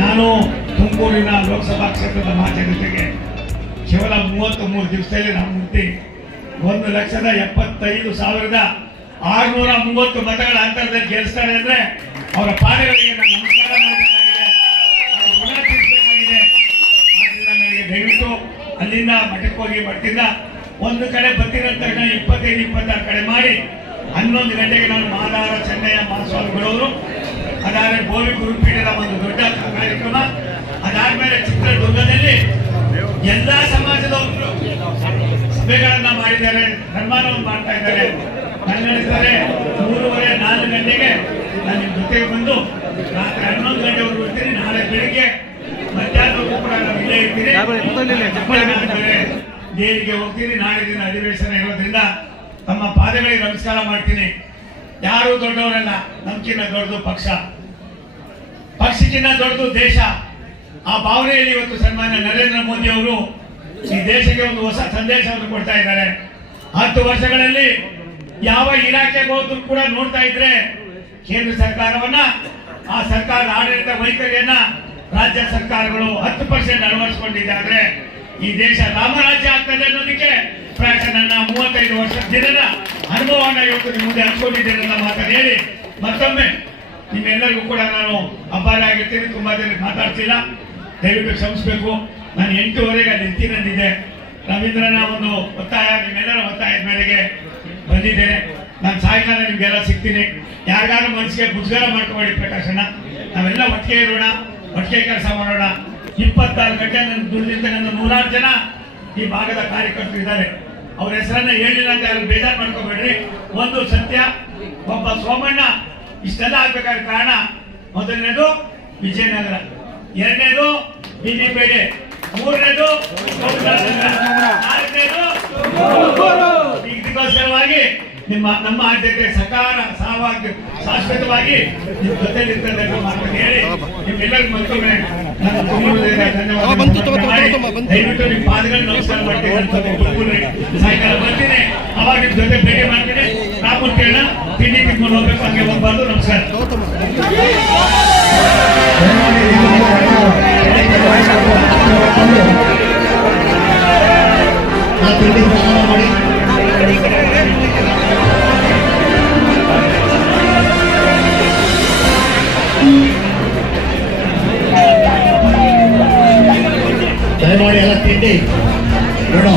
ನಾನು ತುಮಕೂರಿನ ಲೋಕಸಭಾ ಕ್ಷೇತ್ರದ ಮಹಾಜನತೆಗೆ ಕೇವಲ ಮೂವತ್ತ್ ಮೂರು ದಿವಸದಲ್ಲಿ ನಾನು ಮೂರ್ತಿ ಒಂದು ಲಕ್ಷದ ಎಪ್ಪತ್ತೈದು ಸಾವಿರದ ಆರುನೂರ ಮೂವತ್ತು ಮತಗಳ ಅಂತರದಲ್ಲಿ ಗೆಲ್ಲಿಸ್ತಾರೆ ಅಂದ್ರೆ ಅವರ ಪಾದಗಳಿಗೆ ನಾನು ನಮಸ್ಕಾರ ಮಾಡಬೇಕಾಗಿದೆ. ನನಗೆ ದಯವಿಟ್ಟು ಅಲ್ಲಿಂದ ಮಠಕ್ಕೆ ಹೋಗಿ ಮಠದಿಂದ ಒಂದು ಕಡೆ ಬರ್ತಿರೋ ತಕ್ಷಣ ಇಪ್ಪತ್ತೈದು, ಇಪ್ಪತ್ತಾರು ಕಡೆ ಮಾಡಿ ಹನ್ನೊಂದು ಗಂಟೆಗೆ ನಾನು ಮಾದಾರ, ಚೆನ್ನಯ್ಯ ಮಹಾಸ್ವಾಮಿಗಳವರು ಅದಾದ್ರೆ ಗೋವಿ ಗುರುಪೀಠದ ಒಂದು ದೊಡ್ಡ ಕಾರ್ಯಕ್ರಮ. ಅದಾದ್ಮೇಲೆ ಚಿತ್ರದುರ್ಗದಲ್ಲಿ ಎಲ್ಲಾ ಸಮಾಜದವರು ಸಭೆಗಳನ್ನ ಮಾಡಿದ್ದಾರೆ ಸನ್ಮಾನವನ್ನು ಮಾಡ್ತಾ ಇದ್ದಾರೆ. ಕನ್ನಡಿದ್ದಾರೆ ಮೂರುವರೆ ನಾಲ್ಕು ಗಂಟೆಗೆ ನಾನು ನಿಮ್ಮ ಜೊತೆಗೆ ಬಂದು ರಾತ್ರಿ ಹನ್ನೊಂದು ಗಂಟೆವರೆಗೂ ಇರ್ತೀನಿ. ನಾಳೆ ಬೆಳಿಗ್ಗೆ ಮಧ್ಯಾಹ್ನವರೆಗೂ ಕೂಡ ನಾವು ಇಲ್ಲೇ ಇರ್ತೀನಿ. ದೇವಿಗೆ ಹೋಗ್ತೀನಿ. ನಾಳೆ ದಿನ ಅಧಿವೇಶನ ಇರೋದ್ರಿಂದ ತಮ್ಮ ಪಾದಗಳಿಗೆ ನಮಸ್ಕಾರ ಮಾಡ್ತೀನಿ. ಯಾರು ದೊಡ್ಡವರಲ್ಲ ನಮ್ಕಿನ್ನ ದೊಡ್ಡದು ಪಕ್ಷ. ಪಕ್ಷಕ್ಕಿಂತ ದೊಡ್ಡದು ದೇಶ. ಆ ಭಾವನೆಯಲ್ಲಿ ಇವತ್ತು ಸನ್ಮಾನ್ಯ ನರೇಂದ್ರ ಮೋದಿ ಅವರು ಈ ದೇಶಕ್ಕೆ ಒಂದು ಹೊಸ ಸಂದೇಶವನ್ನು ಕೊಡ್ತಾ ಇದ್ದಾರೆ. ಹತ್ತು ವರ್ಷಗಳಲ್ಲಿ ಯಾವ ಇಲಾಖೆಗೆ ಹೋದ್ರು ಕೂಡ ನೋಡ್ತಾ ಇದ್ರೆ ಕೇಂದ್ರ ಸರ್ಕಾರವನ್ನ, ಆ ಸರ್ಕಾರದ ಆಡಳಿತ ವೈಖರಿಯನ್ನ ರಾಜ್ಯ ಸರ್ಕಾರಗಳು ಹತ್ತು ಪರ್ಸೆಂಟ್ ಅಳವಡಿಸಿಕೊಂಡಿದ್ದಾರೆ ಈ ದೇಶ ರಾಮರಾಜ್ಯ ಆಗ್ತದೆ ಅನ್ನೋದಕ್ಕೆ ಪ್ರಾಯಶಃ ನನ್ನ ಮೂವತ್ತೈದು ವರ್ಷ ದಿನದ ಅನುಭವವನ್ನ ಇವತ್ತು ನಿಮ್ಮ ಮುಂದೆ ಹಂಚ್ಕೊಂಡಿದ್ದೇನೆ ಮಾತನ್ನು ಹೇಳಿ. ಮತ್ತೊಮ್ಮೆ ನಿಮ್ಮೆಲ್ಲರಿಗೂ ಕೂಡ ನಾನು ಅಪಾರ ಆಗಿರ್ತೀನಿ. ತುಂಬಾ ಜನ ಮಾತಾಡ್ತಿಲ್ಲ. ದಯವಿಟ್ಟು ಕ್ಷಮಿಸಬೇಕು. ನಾನು ಎಂಟೂವರೆಗೆ ಅಲ್ಲಿ ನಿಂತಿನಂದಿದ್ದೆ ರವೀಂದ್ರನ ಒಂದು ಒತ್ತಾಯ, ನಿಮ್ಮೆಲ್ಲರ ಒತ್ತಾಯದ ಮೇರೆಗೆ ಬಂದಿದ್ದೇನೆ. ನಾನು ಸಾಯಂಕಾಲ ನಿಮ್ಗೆಲ್ಲ ಸಿಗ್ತೀನಿ. ಯಾರಿಗಾರು ಮನಸ್ಸಿಗೆ ಮುಜುಗರ ಮಾಡ್ಕೊಬೇಡಿ ಪ್ರಕಾಶನ ನಾವೆಲ್ಲ ಒಟ್ಟಿಗೆ ಇರೋಣ. ಒಟ್ಟಿಗೆ ಕೆಲಸ ಮಾಡೋಣ. ಇಪ್ಪತ್ತಾರು ಗಂಟೆ ನನ್ನ ದುಡಿದಿರ್ತಕ್ಕಂಥ ನೂರಾರು ಜನ ಈ ಭಾಗದ ಕಾರ್ಯಕರ್ತರು ಇದ್ದಾರೆ. ಅವ್ರ ಹೆಸರನ್ನ ಹೇಳಿಲ್ಲ ಅಂತ ಯಾರು ಬೇಜಾರು ಮಾಡ್ಕೋಬೇಡ್ರಿ. ಒಂದು ಸತ್ಯ, ಒಬ್ಬ ಸೋಮಣ್ಣ, ಇಷ್ಟೆಲ್ಲ ಆಗ್ಬೇಕಾದ ಕಾರಣ ಮೊದಲನೇದು ವಿಜಯನಗರ, ಎರಡನೇದು ಬಿಜಿಪೇಟೆ ಮೂರನೇದು ಇದಕ್ಕೋಸ್ಕರವಾಗಿ ನಿಮ್ಮ, ನಮ್ಮ ಆದ್ಯತೆ ಸಕಾರ ಸಹವಾಗಿ ಶಾಶ್ವತವಾಗಿ ನಿಮ್ಮ ಜೊತೆ ಮಾತನ್ನು ಹೇಳಿ. ಬಂತು. ದಯವಿಟ್ಟು ನಿಮ್ಮ ಪಾದಗಳು ನಮಸ್ಕಾರ ಮಾಡ್ತೀನಿ. ಸಾಯಂಕಾಲ ಬರ್ತೀನಿ. ಅವಾಗ ನಿಮ್ ಜೊತೆ ಭೇಟಿ ಮಾಡ್ತೀನಿ. ರಾಮೂರ್ ಕೇಳ ತಿಂಡಿ ತಿನ್ಕೊಂಡು ಹೋಗ್ಬೇಕು ಹಂಗೆ ಹೋಗ್ಬಾರ್ದು. ನಮಸ್ಕಾರ. ದಯಮಾಡಿ ಎಲ್ಲ ತಿಂಡಿ. ನೋಡು